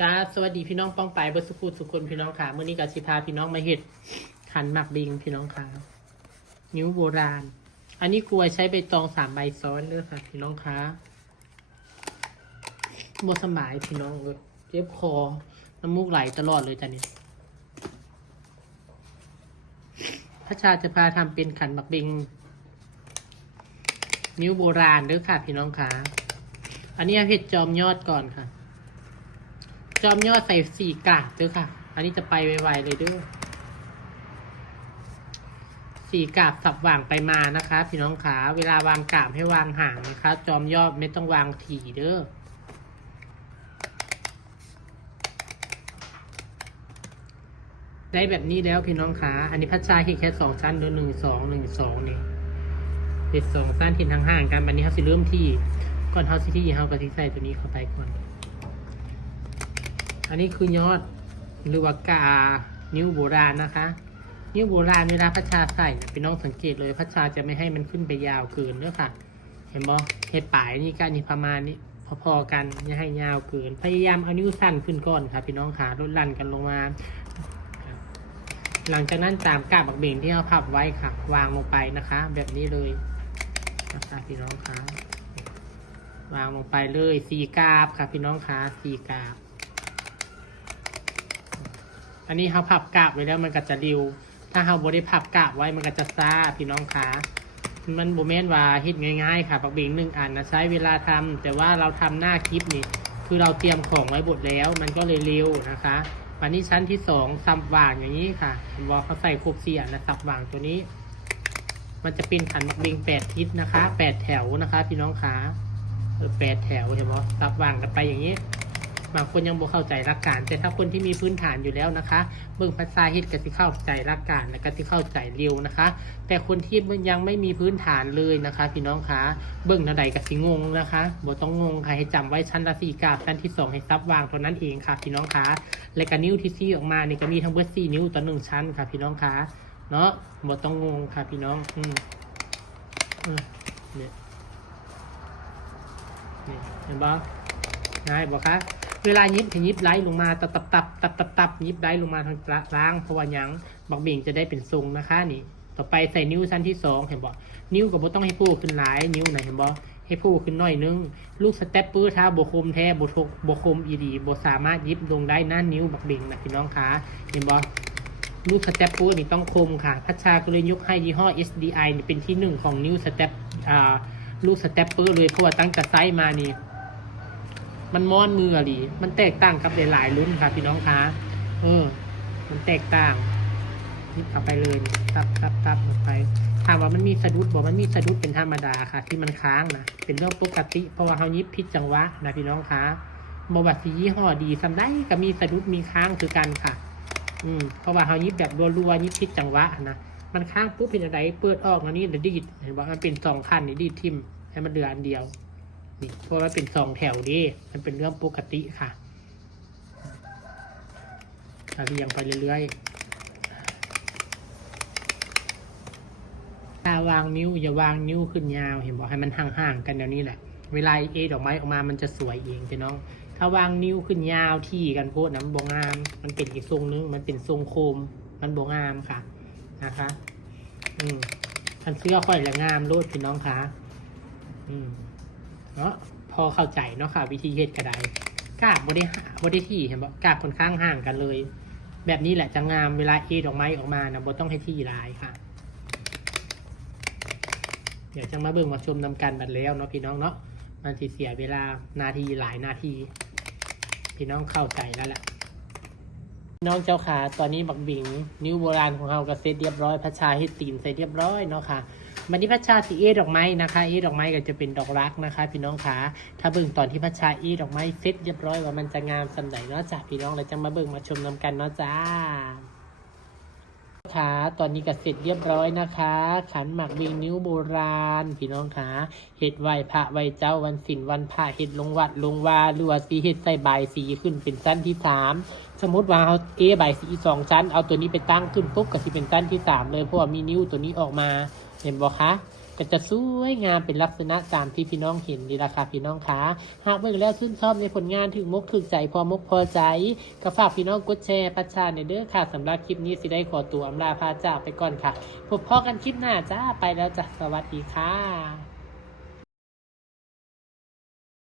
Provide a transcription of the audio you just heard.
กาสวัสดีพี่น้องป้องไปเบอร์สุขุสุคนพี่น้องค่ะเมื่อนี้กับสิพาพี่น้องมาเห็ดขันหมักบิงพี่น้องค่ะนิ้วโบราณอันนี้กล้วยใช้ใบตอง3 ใบซ้อนด้วยค่ะพี่น้องค่ะโมสมายพี่น้องเจ็บคอน้ำมูกไหลตลอดเลยจ้ะเนี่ยพระชาจะพาทำเป็นขันหมักบิงนิ้วโบราณด้วยค่ะพี่น้องค่ะอันนี้เห็ดจอมยอดก่อนค่ะจอมยอดใส่4 กาบด้วยค่ะอันนี้จะไปไวๆเลยด้วย4 กาบสับว่างไปมานะคะพี่น้องขาเวลาวางกาบให้วางห่างนะคะจอมยอดไม่ต้องวางถี่เด้อได้แบบนี้แล้วพี่น้องขาอันนี้พัชชาเห็ดแค่2 ชั้นเด้อ1 2 1 2นี่เห็ด2 ชั้นทิ้งห่างๆกันอันนี้เขาสิเริ่มที่ก่อนเขาสิที่เขาก็ทิ้งใส่ตัวนี้เข้าไปก่อนอันนี้คือยอดหรือว่ากานิ้วโบราณนะคะนิ้วโบราณเวลาพัชชาใส่พี่น้องสังเกตเลยพัชชาจะไม่ให้มันขึ้นไปยาวเกินเด้อค่ะเห็นบ่เห็ดปลายนี่กันนี่ประมาณนี้พอๆกันอย่าให้ยาวเกินพยายามเอานิ้วสั้นขึ้นก่อนค่ะพี่น้องขาลดลั่นกันลงมาหลังจากนั้นตามกาบบักเบ่งที่เราพับไว้ค่ะวางลงไปนะคะ แบบนี้เลยนะคะพี่น้องขาวางลงไปเลย4 กาบค่ะพี่น้องขา4 กาบอันนี้เขาพับกาบไว้แล้วมันก็จะริวถ้าเขาบริพับกาบไว้มันก็จะซ่าพี่น้องขามันโบแมนว่าเฮ็ดง่ายๆค่ะปักบิ่ง1 อันนะใช้เวลาทำแต่ว่าเราทำหน้าคลิปนี่คือเราเตรียมของไว้หมดแล้วมันก็เลยเร็วนะคะวันนี้ชั้นที่2ซับว่างอย่างนี้ค่ะว่าเขาใส่ครบ4 อันนะซับว่างตัวนี้มันจะเป็นขันปักบิ่ง8 ทิศนะคะ8 แถวนะคะพี่น้องขา8 แถวเห็นไหมซับว่างกันไปอย่างนี้บางคนยังบ่เข้าใจหลักการแต่ถ้าคนที่มีพื้นฐานอยู่แล้วนะคะเบิ่งภาษาฮิตก็สิเข้าใจหลักการและก็สิเข้าใจเร็วนะคะแต่คนที่ยังไม่มีพื้นฐานเลยนะคะพี่น้องคะเบิ่งเท่าใดก็สิงงนะคะบ่ต้องงงค่ะให้จำไว้ชั้นละ4 กาบชั้นที่2ให้ซับวางเท่านั้นเองค่ะพี่น้องคะและก็นิ้วที่4ออกมานี่ก็มีทั้งหมด4 นิ้วต่อ1 ชั้นค่ะพี่น้องคะเนาะบ่ต้องงงค่ะพี่น้องเนี่ยเห็นบ่ง่ายบ่คะเวลายิบให้ยิบไล่ลงมาตับยิบไล่ลงมาทางล่างเพราะว่ายังบักเบ่งจะได้เป็นทรงนะคะนี่ต่อไปใส่นิ้วชั้นที่2เห็นบ่นิ้วก็บ่ต้องให้พูขึ้นหลายนิ้วไหนเห็นบ่ให้พูขึ้นน้อยนึงลูกสเต็ปเปอร์ถ้าบ่คมแท้บ่คมอีดีบ่สามารถยิบลงได้หน้านิ้วบักเบ่งนะพี่น้องคะเห็นบ่ลูกสเต็ปเปอร์นี่ต้องคมค่ะพัชชาก็เลยยกให้ยี่ห้อ SDI นี่เป็นที่1ของนิ้วสเต็ปลูกสเต็ปเปอร์เลยเพราะว่าตั้งแต่ไซส์มานี่มันม้อนมือหรือมันแตกต่างกับหลายๆรุ่นค่ะพี่น้องคะมันแตกต่างยิบเข้าไปเลยตับลงไปถามว่ามันมีสะดุดบอกมันมีสะดุดเป็นธรรมดาค่ะที่มันค้างนะเป็นเรื่องปกติเพราะว่าเขายิบผิดจังหวะนะพี่น้องคะบบัตสียี่ห้อดีสำได้ก็มีสะดุดมีค้างคือกันค่ะเพราะว่าเขายิบแบบรัวๆยิบผิดจังหวะนะมันค้างปุ๊บเป็นอะไรเปิดออกอันนี้เดี๋ยวดีดเห็นว่ามันเป็น2 ขั้นนี่ดีดทิ่มให้มันเดืออันเดียวนี่เพราะว่าเป็น2 แถวดิมันเป็นเรื่องปกติค่ะเรียงไปเรื่อยๆถ้าวางนิ้วอย่าวางนิ้วขึ้นยาวเห็นบอกให้มันห่างๆกันเดี๋ยวนี้แหละเวลาดอกไม้ออกมามันจะสวยเองพี่น้องถ้าวางนิ้วขึ้นยาวที่กันโพดนะมันบงามมันเป็นอีกทรงนึงมันเป็นทรงโคมมันบงามค่ะนะคะทันเสื้อค่อยและงามโลดพี่น้องคะเนาะพอเข้าใจเนาะค่ะวิธีเฮ็ดกระไดกาบบริที่เห็นบอกกาบค่อนข้างห่างกันเลยแบบนี้แหละจะงามเวลาดอกไม้ออกมานะบ่ต้องให้ที่ลายค่ะเดี๋ยวจะมาเบิ่งมาชมนำกันบัดแล้วเนาะพี่น้องเนาะมันสิเสียเวลานาทีหลายนาทีพี่น้องเข้าใจแล้วแหละน้องเจ้าขาตอนนี้บักบิ่งนิ้วโบราณของเราก็เสร็จเรียบร้อยพัชชาเฮ็ดตีนใส่เรียบร้อยเนาะค่ะวันนี้พัชชาสีดอกไม้นะคะดอกไม้ก็จะเป็นดอกรักนะคะพี่น้องขาถ้าเบิ่งตอนที่พัชชาดอกไม้เสร็จเรียบร้อยว่ามันจะงามสันใดเนาะจ้ะพี่น้องเราจะมาเบิ่งมาชมนำกันเนาะจ้าค่ะตอนนี้ก็เสร็จเรียบร้อยนะคะขันหมากบิงนิ้วโบราณพี่น้องขาเฮ็ดไหว้พระไหว้เจ้าวันศีลวันพระเฮ็ดลงวัดลงวาหรือว่าสีเฮ็ดใส่ใบสีขึ้นเป็นชั้นที่3สมมติว่าเอาใบสี2 ชั้นเอาตัวนี้ไปตั้งขึ้นปุ๊บก็สิเป็นชั้นที่3เลยเพราะว่ามีนิ้วตัวนี้ออกมาเห็นบ่คะ ก็จะสวยงามเป็นลักษณะตามที่พี่น้องเห็นดีละค่ะพี่น้องคะหากเบิ่งแล้วชื่นชอบในผลงานถึงมกถึงใจพอมกพอใจก็ฝากพี่น้องกดแชร์ประชาในเด้อค่ะสำหรับคลิปนี้สิได้ขอตัวอำลาพาจากไปก่อนค่ะพบพอกันคลิปหน้าจ้าไปแล้วจ้ะสวัสดีค่ะ